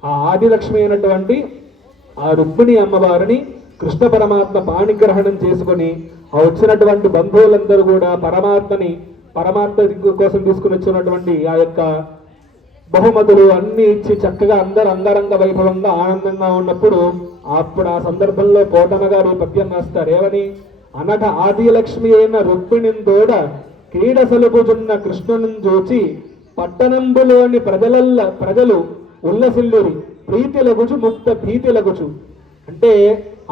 ఆ ఆదిలక్ష్మి అయినటువంటి ఆ రుక్మిణి అమ్మవారిని కృష్ణ పరమాత్మ పాణిగ్రహణం చేసుకుని ఆ వచ్చినటువంటి బంధువులందరూ కూడా పరమాత్మ కోసం తీసుకుని వచ్చినటువంటి ఆ యొక్క బహుమతులు అన్ని ఇచ్చి చక్కగా అందరు అంగరంగ వైభవంగా ఆనందంగా ఉన్నప్పుడు అప్పుడు ఆ సందర్భంలో పోతన గారు పద్యం రాస్తారు. ఏమని? అనట ఆదిలక్ష్మి అయిన రుక్మిణిందోడ క్రీడ సలుపుచున్న కృష్ణుని చూచి పట్టణంబులోని ప్రజలు ఉల్లసిల్లురి ప్రీతిలగుచు ముక్త భీతిలగుచు. అంటే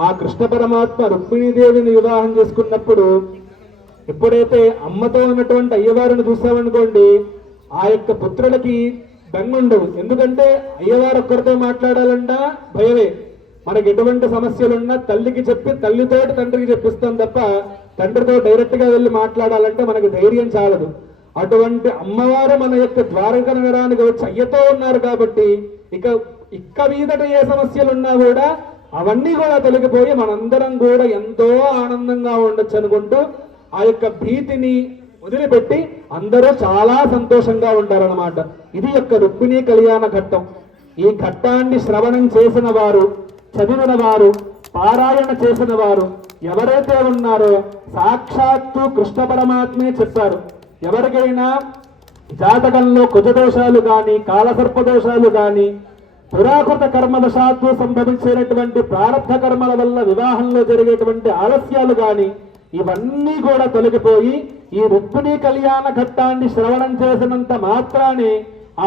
ఆ కృష్ణ పరమాత్మ రుక్మిణీదేవిని వివాహం చేసుకున్నప్పుడు ఎప్పుడైతే అమ్మతో ఉన్నటువంటి అయ్యవారిని చూసామనుకోండి ఆ యొక్క పుత్రులకి బెంగుండవు. ఎందుకంటే అయ్యవారు ఒక్కరితో మాట్లాడాలంట భయమే. మనకి ఎటువంటి సమస్యలున్నా తల్లికి చెప్పి తల్లితోటి తండ్రికి చెప్పిస్తాం తప్ప తండ్రితో డైరెక్ట్ గా వెళ్ళి మాట్లాడాలంటే మనకు ధైర్యం చాలదు. అటువంటి అమ్మవారు మన యొక్క ద్వారక నగరానికి వచ్చి అయ్యతో ఉన్నారు కాబట్టి ఇక్క మీదట ఏ సమస్యలున్నా కూడా అవన్నీ కూడా తొలగిపోయి మనందరం కూడా ఎంతో ఆనందంగా ఉండొచ్చు అనుకుంటూ ఆ యొక్క భీతిని వదిలిపెట్టి అందరూ చాలా సంతోషంగా ఉంటారన్నమాట. ఇది యొక్క రుక్మిణీ కళ్యాణ ఘట్టం. ఈ ఘట్టాన్ని శ్రవణం చేసిన వారు, చదివిన వారు, పారాయణ చేసిన వారు ఎవరైతే ఉన్నారో సాక్షాత్తు కృష్ణ పరమాత్మే చెప్పారు. ఎవరికైనా జాతకంలో కుజదోషాలు కానీ కాలసర్పదోషాలు కానీ పురాకృత కర్మవశాత్తు సంభవించేటటువంటి ప్రారంభ కర్మల వల్ల వివాహంలో జరిగేటువంటి ఆలస్యాలు కానీ ఇవన్నీ కూడా తొలగిపోయి ఈ రుక్మిణీ కళ్యాణ ఘట్టాన్ని శ్రవణం చేసినంత మాత్రానే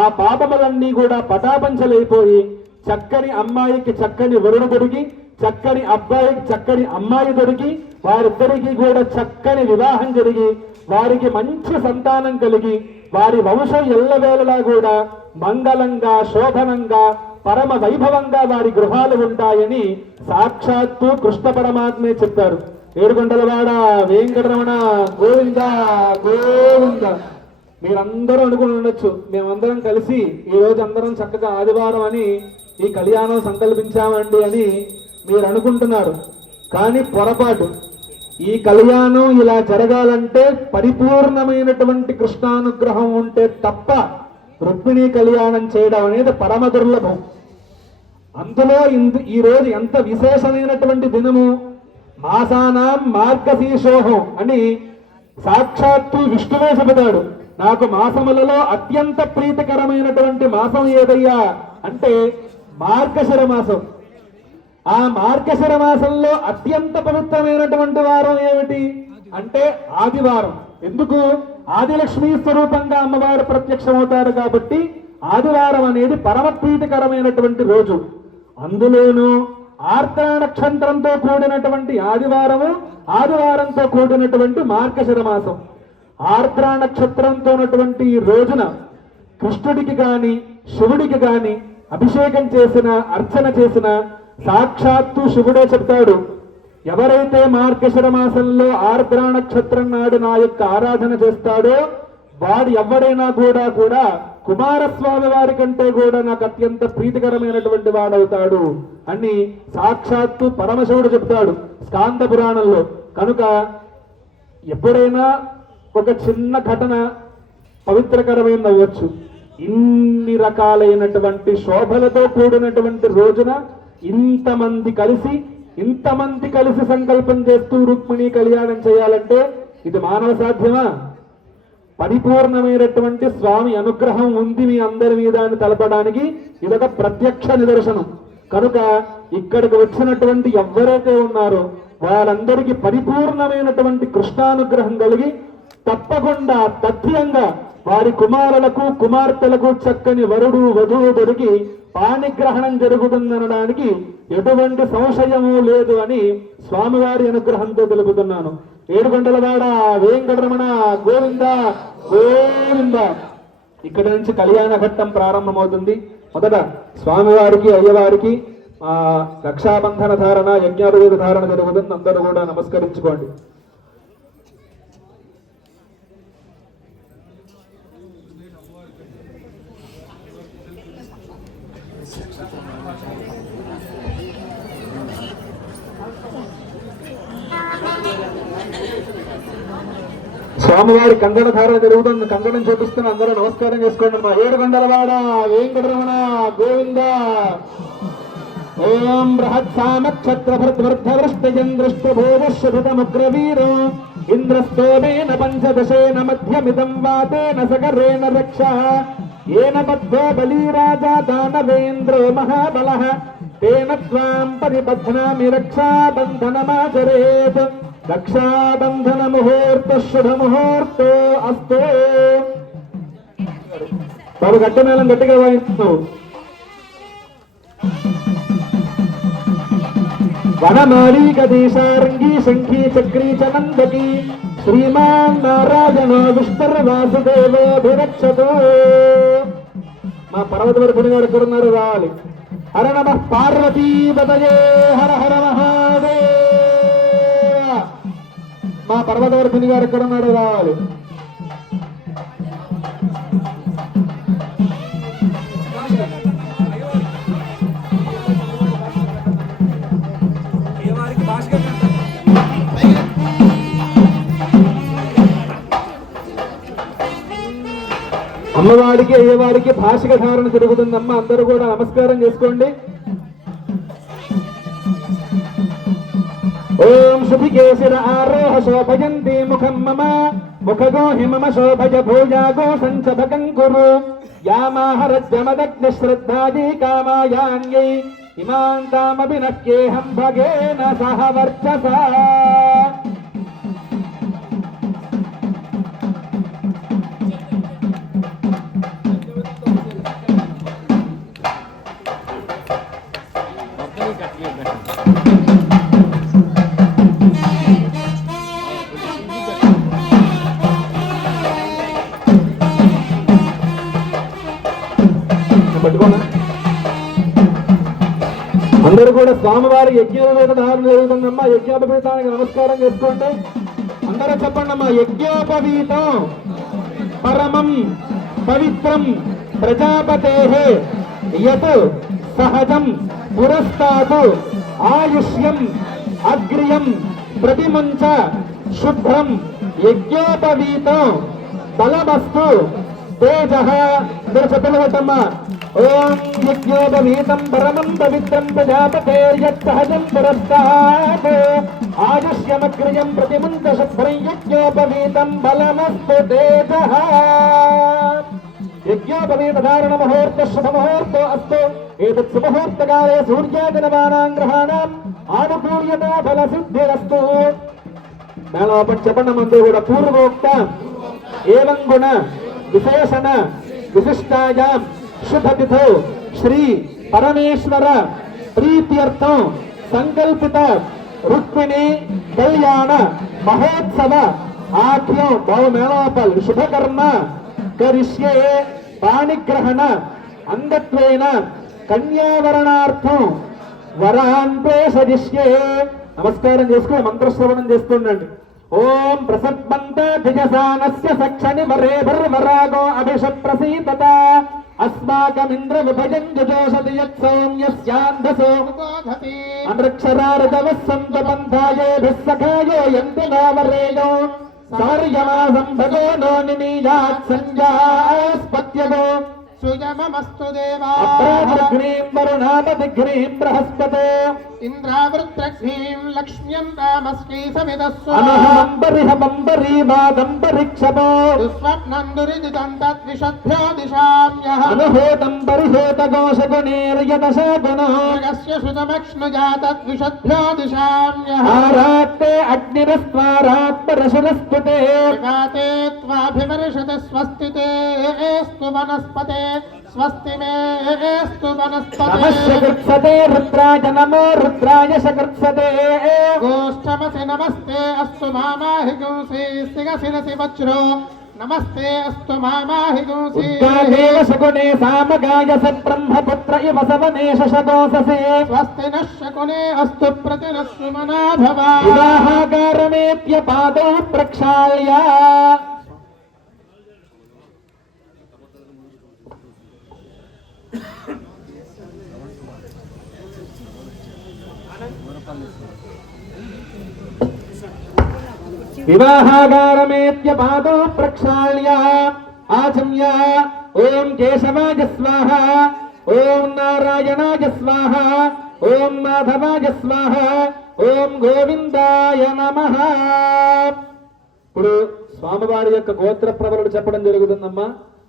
ఆ పాపములన్నీ కూడా పటాపంచలైపోయి చక్కని అమ్మాయికి చక్కని వరుడు దొరికి చక్కని అబ్బాయికి చక్కని అమ్మాయి దొరికి వారిద్దరికి కూడా చక్కని వివాహం జరిగి వారికి మంచి సంతానం కలిగి వారి వంశం ఎల్లవేళలా కూడా మంగళంగా శోభనంగా పరమ వైభవంగా వారి గృహాలు ఉంటాయని సాక్షాత్తు కృష్ణ పరమాత్మే చెప్పారు. ఏడుకొండలవాడ వెంకటరమణ గోవింద గోవింద. మీరందరూ అనుకుని ఉండొచ్చు మేమందరం కలిసి ఈ రోజు అందరం చక్కగా ఆదివారం అని ఈ కళ్యాణం సంకల్పించామండి అని మీరు అనుకుంటున్నారు. కానీ పొరపాటు. ఈ కళ్యాణం ఇలా జరగాలంటే పరిపూర్ణమైనటువంటి కృష్ణానుగ్రహం ఉంటే తప్ప రుక్మిణీ కళ్యాణం చేయడం అనేది పరమ దుర్లభం. అందులో ఈ రోజు ఎంత విశేషమైనటువంటి దినము. మాసానాం మార్గశీర్షోహం అని సాక్షాత్తు విష్ణువే చెబుతాడు. నాకు మాసములలో అత్యంత ప్రీతికరమైనటువంటి మాసం ఏదయ్యా అంటే మార్గశిర మాసం. ఆ మార్గశిర మాసంలో అత్యంత పవిత్రమైనటువంటి వారం ఏమిటి అంటే ఆదివారం. ఎందుకు? ఆదిలక్ష్మీ స్వరూపంగా అమ్మవారు ప్రత్యక్షమవుతారు కాబట్టి ఆదివారం అనేది పరమ ప్రీతికరమైనటువంటి రోజు. అందులోనూ ఆర్ద్ర నక్షత్రంతో కూడినటువంటి ఆదివారంతో కూడినటువంటి మార్గశిర మాసం. ఆర్ద్ర నక్షత్రంతో ఉన్నటువంటి ఈ రోజున కృష్ణుడికి గాని శివుడికి గాని అభిషేకం చేసిన అర్చన చేసిన సాక్షాత్తు శివుడే చెప్తాడు, ఎవరైతే మార్గశిర మాసంలో ఆర్ద్ర నక్షత్రం నాడు నా యొక్క ఆరాధన చేస్తాడో వాడు ఎవడైనా కూడా కుమారస్వామి వారి కంటే కూడా నాకు అత్యంత ప్రీతికరమైనటువంటి వాడవుతాడు అని సాక్షాత్తు పరమశివుడు చెప్తాడు స్కాంద పురాణంలో. కనుక ఎప్పుడైనా ఒక చిన్న ఘటన పవిత్రకరమైనది అవ్వచ్చు, ఇన్ని రకాలైనటువంటి శోభలతో కూడినటువంటి రోజున ఇంతమంది కలిసి సంకల్పం చేస్తూ రుక్మిణి కళ్యాణం చేయాలంటే ఇది మానవ సాధ్యమా? పరిపూర్ణమైనటువంటి స్వామి అనుగ్రహం ఉంది మీ అందరి మీద అని తెలపడానికి ఇదొక ప్రత్యక్ష నిదర్శనం. కనుక ఇక్కడికి వచ్చినటువంటి ఎవరైతే ఉన్నారో వాళ్ళందరికీ పరిపూర్ణమైనటువంటి కృష్ణానుగ్రహం కలిగి తప్పకుండా తథ్యంగా వారి కుమారులకు కుమార్తెలకు చక్కని వరుడు వధువు దొరికి పాణిగ్రహణం జరుగుతుందనడానికి ఎటువంటి సంశయము లేదు అని స్వామివారి అనుగ్రహంతో తెలుపుతున్నాను. ఏడుగొండలవాడ వెంకటరమణ గోవింద గోవింద. ఇక్కడ నుంచి కళ్యాణ ఘట్టం ప్రారంభమవుతుంది. మొదట స్వామివారికి అయ్యవారికి రక్షాబంధన ధారణ యజ్ఞాపవేద ధారణ జరుగుతుంది. అందరూ కూడా నమస్కరించుకోండి. స్వామివారి కంగణ ధారణ జరుగుతుంది. కంగణం చూపిస్తున్న అందరూ నమస్కారం చేసుకోండి. మా ఏడుగొండలవాడ వెంకటరమణ గోవింద. ఓం బృహత్సామక్షత్రభృద్వర్ధవృష్టచంద్రష్ట్రభూవశ్వభృతముగ్రవీరో ఇంద్రస్తోమేన పంచదశేన మధ్యమిదం వాతేన సగరేణ రక్ష ఏన బద్ధో బలీరాజా దానవేంద్రో మహాబలః తేన త్వాం పరిబధ్నామి రక్షాబంధనమాచరేత్. రక్షాబంధన ముహూర్త శుభ ముహూర్తో అస్తు. బాబు గట్ట మేళం గట్టిగా వాయిస్తున్నావు. వనమాళీకదీశారంగీ శంఖీ చక్రీ చ నందకీ శ్రీమాన్ నారాయణ విష్ణుర్వాసుదేవోభిరక్షతో. మా పర్వతవర్ధుని గారు ఎక్కడున్నారు? రావాలి. హర నమః పార్వతీపతయే హర హర మహాదేవ. మా పర్వతవర్ధుని గారు ఎక్కడున్నారు? రావాలి. అమ్మవారికి అయ్యవారికి భాషిక ధారణ జరుగుతుందమ్మ. అందరూ కూడా నమస్కారం చేసుకోండి. ఓం శుభికేశిర ఆరోహ శోభయంతి ముఖం మమ ముఖగో హిమమ శోభయ భూజాగో సంచభకం కురు యామాహరద్యమదగ్ని శ్రద్ధాది కామాయాన్యై ఇమాం తామభినక్యేహం భగేన సహ వర్చసా. అందరూ కూడా స్వామివారి యజ్ఞోపవీత ధారణ జరుగుతుందమ్మా. యజ్ఞోపవీతానికి నమస్కారం చేసుకోండి. అందరూ చెప్పండి అమ్మా. యజ్ఞోపవీతం పరమం పవిత్రం ప్రజాపతేః యత్ సహజం పురస్తాత్ ఆయుష్యం అగ్రియం ప్రతిమంచ శుభ్రం యజ్ఞోపవీతం బలమస్తు తేజః. అందరూ చెప్పండి కొట్టమ్మా. ఓం యజ్ఞోపవీతం పరమం పవిత్రం ప్రజాపతేర్యత్ సహజం పురస్తాత్ ఆయుష్యమగ్రియం ప్రతిమంచ శుభ్రం యజ్ఞోపవీతం బలమస్తు తేజః. యజ్ఞోపవీత ధారణ ముహూర్త శుభ ముహూర్తో అస్తు. ఏతత్ సుముహూర్తకాలే సూర్యాదినవానాం గ్రహాణాం ఆనుకూల్యత ఫల సిద్ధిరస్తు. మేళోపటి చెప్పండి మంది కూడా. పూర్వోక్త ఏవం గుణ విశేషణ విశిష్టాయాం శుభతిథౌ శ్రీ పరమేశ్వర ప్రీత్యర్థం సంకల్పిత రుక్మిణి కళ్యాణ మహోత్సవ ఆఖ్యం బహు మేళోపల్ శుభకర్మ కరిష్యే పాణిగ్రహణ అంగత్వేన కన్యావరణార్థం వరాన్ ప్రేషయిష్యే. నమస్కారం చేసుకుని మంత్రశ్రవణం చేస్తుండండి. ఓం ప్రసద్బంత ధిజసానస్య సక్షని వరే భర్వరాగో అభిషప్రసీతత అస్మాకమింద్ర విభజం జజోషతి యత్ సౌమ్యస్యాంధసో అనృక్షరారజవః సంత పంథాయేభిః సఖాయో యంతి నావరేయో సార్యమాసం భగో నో నినీయాత్ సంజాస్పత్యగో सुयममस्तु देवा अप्राग्नीं वरुणामदिग्नीं बृहस्पते इंद्रावृत्रग्नीं लक्ष्म्यं रामस्कै समिदस्सु अनुहमंबरिहमंबरीमादंबरिक्षपो दुःस्वप्नं दुरिदितं तद्विषद्भ्यो दिशाम्यः अनुहेतंबरिहेतघोषगुणेर्यदशगुणो मृगस्य श्रुतमक्ष्णुजा तद्विषद्भ्यो दिशाम्यः आरात्ते अग्निरस्त्वारात्मरशरस्पते विपाते त्वाभिमर्शते स्वस्ति ते एस्तु वनस्पते स्वस्ति मे एस्तु वनस्पते नमस्य कृत्सते रुद्राय नमो रुद्राय शकृत्सते गोष्ठमसि नमस्ते अस्तु मामाहि गुंसि सिगसिरसि वज्रो नमस्ते अस्तु मामाहि गुंसि उद्गादेव शकुने सामगाय स ब्रह्मपुत्र इव सवने शशगोससे स्वस्ति नः शकुने अस्तु प्रतिनः सुमना भवा विवाहागारमेत्य पादौ प्रक्षाल्य विवाहागारमेत्य पादौ प्रक्षाल्य आचम्य ओम केशवाय स्वाहा ओम नारायणाय स्वाहा ओम माधवाय स्वाहा ओम గోవిందాయ నమః. ఇప్పుడు స్వామివారి యొక్క గోత్ర ప్రవరణ చెప్పడం జరుగుతుందమ్మా.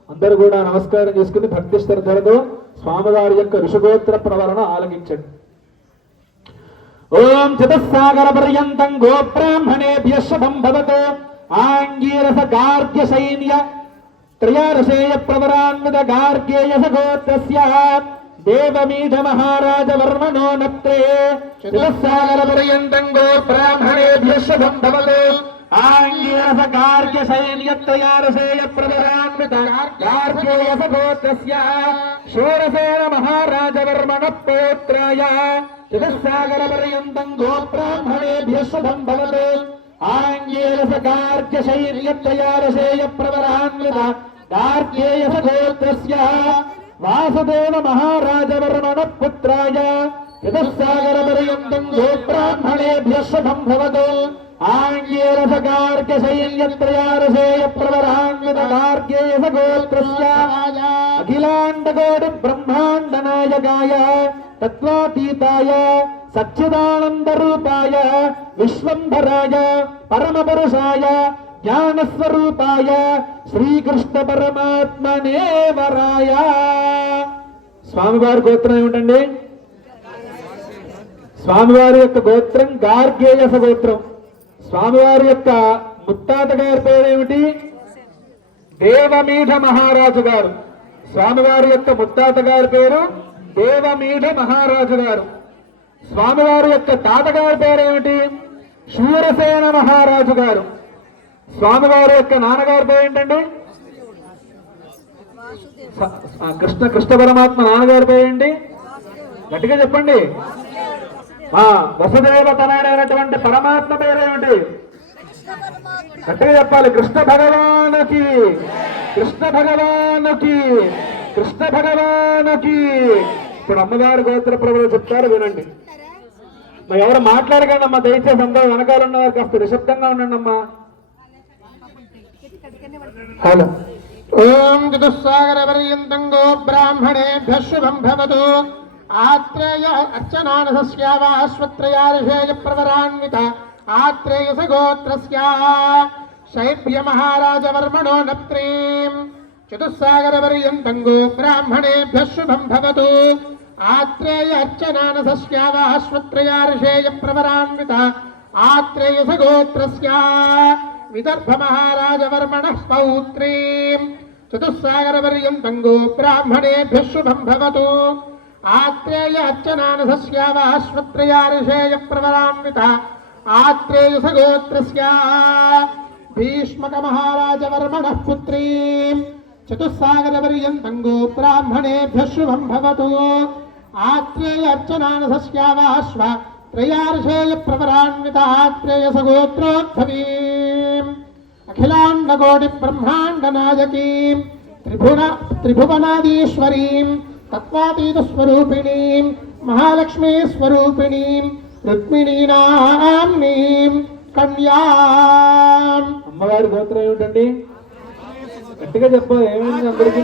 అందరూ కూడా నమస్కారం చేసుకుని భక్తి శ్రద్ధలతో స్వామివారి యొక్క ఋషిగోత్ర ప్రవరణ ఆలకించండి. ఓం చతుస్సాగర పర్యంతం గోబ్రాహ్మణేభ్యః శుభం భవతు. ఆంగీరస గార్గ్య సైన్య త్రయారసేయ ప్రవరాన్విత గార్గేయస గోత్రస్య దేవమీఢ మహారాజ వర్మణో నత్రే. చతుస్సాగర పర్యంతం గోబ్రాహ్మణేభ్యః శుభం భవతు. ఆంగీరస గార్గ్య సైన్య త్రయారసేయ ప్రవరాన్విత గార్గేయస గోత్రస్య శూరసేన మహారాజ వర్మణ పౌత్రాయ చతుస్సాగర పర్యంతం గోబ్రాహ్మణేభ్యః శుభం భవతు. ఆంగీరస గార్గ్య సైన్య త్రయారసేయ ప్రవరాన్విత గార్గేయస గోత్రస్య వాసుదేవ మహారాజ వర్మణ పుత్రాయ చతుస్సాగర పర్యంతం గోబ్రాహ్మణేభ్యః శుభం భవతు. ఆంగీరస గార్గ్య సైన్య త్రయారసేయ ప్రవరాన్విత గార్గేయస గోత్రస్య అఖిలాండకోటి బ్రహ్మాండ నాయకాయ తత్వాతీతాయ సచ్చిదానంద రూపాయ విశ్వంభరాయ పరమపురుషాయ జ్ఞానస్వరూపాయ శ్రీకృష్ణ పరమాత్మనే వరాయ. స్వామివారి గోత్రం ఏమిటండి? స్వామివారి యొక్క గోత్రం గార్గేయస గోత్రం. స్వామివారి యొక్క ముత్తాత గారి పేరేమిటి? దేవమీఢ మహారాజు గారు. స్వామివారి యొక్క ముత్తాత గారి పేరు దేవమీఢ మహారాజు గారు. స్వామివారి యొక్క తాతగారి పేరేమిటి? శూరసేన మహారాజు గారు. స్వామివారి యొక్క నాన్నగారి పేరు ఏంటండి? కృష్ణ పరమాత్మ నాన్నగారి పేరేంటి? గట్టిగా చెప్పండి. వసుదేవ తనయుడైనటువంటి పరమాత్మ పేరేమిటి? గట్టిగా చెప్పాలి. కృష్ణ భగవానుకి, కృష్ణ భగవానుకి, కృష్ణ భగవానుకి. ఇప్పుడు అమ్మగారి గోత్ర ప్రభులు చెప్తారు, వినండి. మరి ఎవరు మాట్లాడకండి అమ్మా, దయచేసి అందరూ వెనకాల ఉన్నవారు కాస్త నిశ్శబ్దంగా ఉండండి అమ్మా. హలో. ఓం చతుస్సాగర పర్యంతం గోబ్రాహ్మణేభ్యః శుభం భవతు. ఆత్రేయ అర్చనానసస్యావాశ్వత్రయార్షేయ ప్రవరాన్విత ఆత్రేయస గోత్రస్య శైభ్య మహారాజ వర్మణో నప్త్రీం. చతుస్సాగర పర్యంతం గోబ్రాహ్మణేభ్యః శుభం భవతు. ఆత్రేయ అర్చనానసస్యావాశ్వత్రయార్షేయ ప్రవరాన్విత ఆత్రేయస గోత్రస్య విదర్భ మహారాజ వర్మణః పౌత్రీం. చతుస్సాగర పర్యంతం గోబ్రాహ్మణేభ్యః శుభం భవతు. ఆత్రేయ అర్చనానసస్యావాశ్వత్రయార్షేయ ప్రవరాన్విత ఆత్రేయస గోత్రస్య భీష్మక మహారాజ వర్మణః పుత్రీం. చతుస్సాగర పర్యంతం గోబ్రాహ్మణేభ్యః శుభం భవతు. ఆత్రేయ అర్చనానసస్యావాశ్వత్రయార్షేయ ప్రవరాన్విత ఆత్రేయస గోత్రోద్భవీం. అఖిలాండకోటి బ్రహ్మాండ నాయకీం త్రిభువనాదీశ్వరీం తత్వాతీత స్వరూపిణీం మహాలక్ష్మీ స్వరూపిణీం రుక్మిణీనామ్నీం కన్యాం. అమ్మవారి గోత్రం ఏమిటండి? గట్టిగా చెప్పాలి. ఏమైంది అందరికి?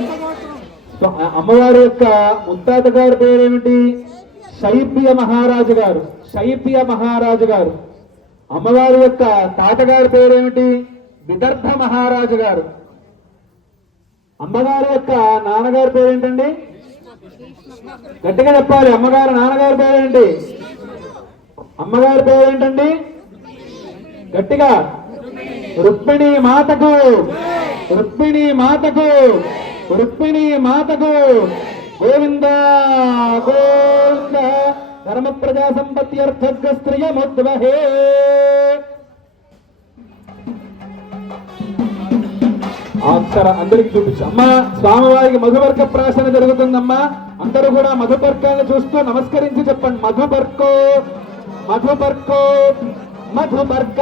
అమ్మవారి యొక్క ముత్తాత గారి పేరేమిటి? శైబ్య మహారాజు గారు. శైబ్య మహారాజు గారు. అమ్మవారి యొక్క తాతగారి పేరేమిటి? విదర్భ మహారాజు గారు. అమ్మగారి యొక్క నాన్నగారి పేరేంటండి? గట్టిగా చెప్పాలి. అమ్మగారు నాన్నగారి పేరేంటి? అమ్మగారి పేరేంటండి? గట్టిగా. రుక్మిణీ మాతకు, రుక్మిణీ మాతకు, రుక్మిణీ మాతకు గోవింద గోవింద. ధర్మ ప్రజా సంపత్తి అర్థగ్రస్త్రియముద్వహే. అక్షర అందరికి చూపించు. అమ్మా స్వామివారికి మధుపర్క ప్రాశన జరుగుతుందమ్మా. అందరూ కూడా మధుపర్కాన్ని చూస్తూ నమస్కరించి చెప్పండి. మధుపర్కో మధుపర్కో మధుపర్క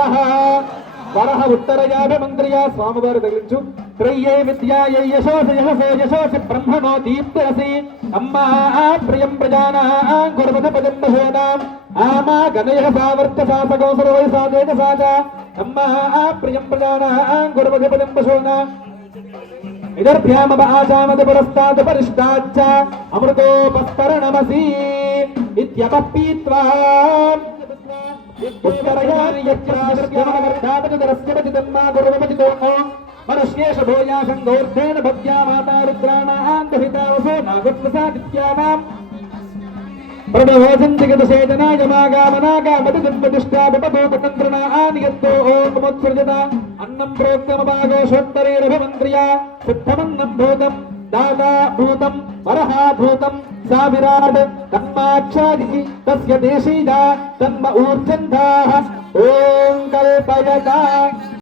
వరహ ఉత్తరయాభిమంత్రియా. స్వామివారు తగిలించు. త్రయ్యే విద్యాయై యశోసి యశసే యశోసి బ్రహ్మణో దీప్తరసి. అమ్మా ప్రియం ప్రజానా గురుపద పదంబసేన ఆమా గణయ సావర్త సాసగో సర్వై సాదేన సాజ. అమ్మా ప్రియం ప్రజానా గురుపద పదంబసోన ఇదర్భ్యామవ ఆచామద పురస్తాద పరిష్టాచ్చ అమృతోపస్తరణమసి ఇత్యపీత్వా ఉత్తరయాని యత్రాదర్శ్యమవర్ధాపతిదరస్యపతితన్మా గురువపతితో మనుష్యేష భోయాసం గౌర్ధేన భక్త్యా మాతా రుద్రాణాంతహితావసో నాగత్వసాదిత్యానాం ప్రణవోజంతిగతసేతనాయ మాగామనాగామతిదిష్టా ఓముత్సృజత అన్నం ప్రోక్తమభాగోషోత్తరేరభిమంత్రియా సిద్ధమన్నం భూతం దాదా భూతం వరహా భూతం సా విరాట్ తన్మాక్షాది తస్య దేశీజా తన్మ ఊర్జంధాః ఓం కల్పయతా.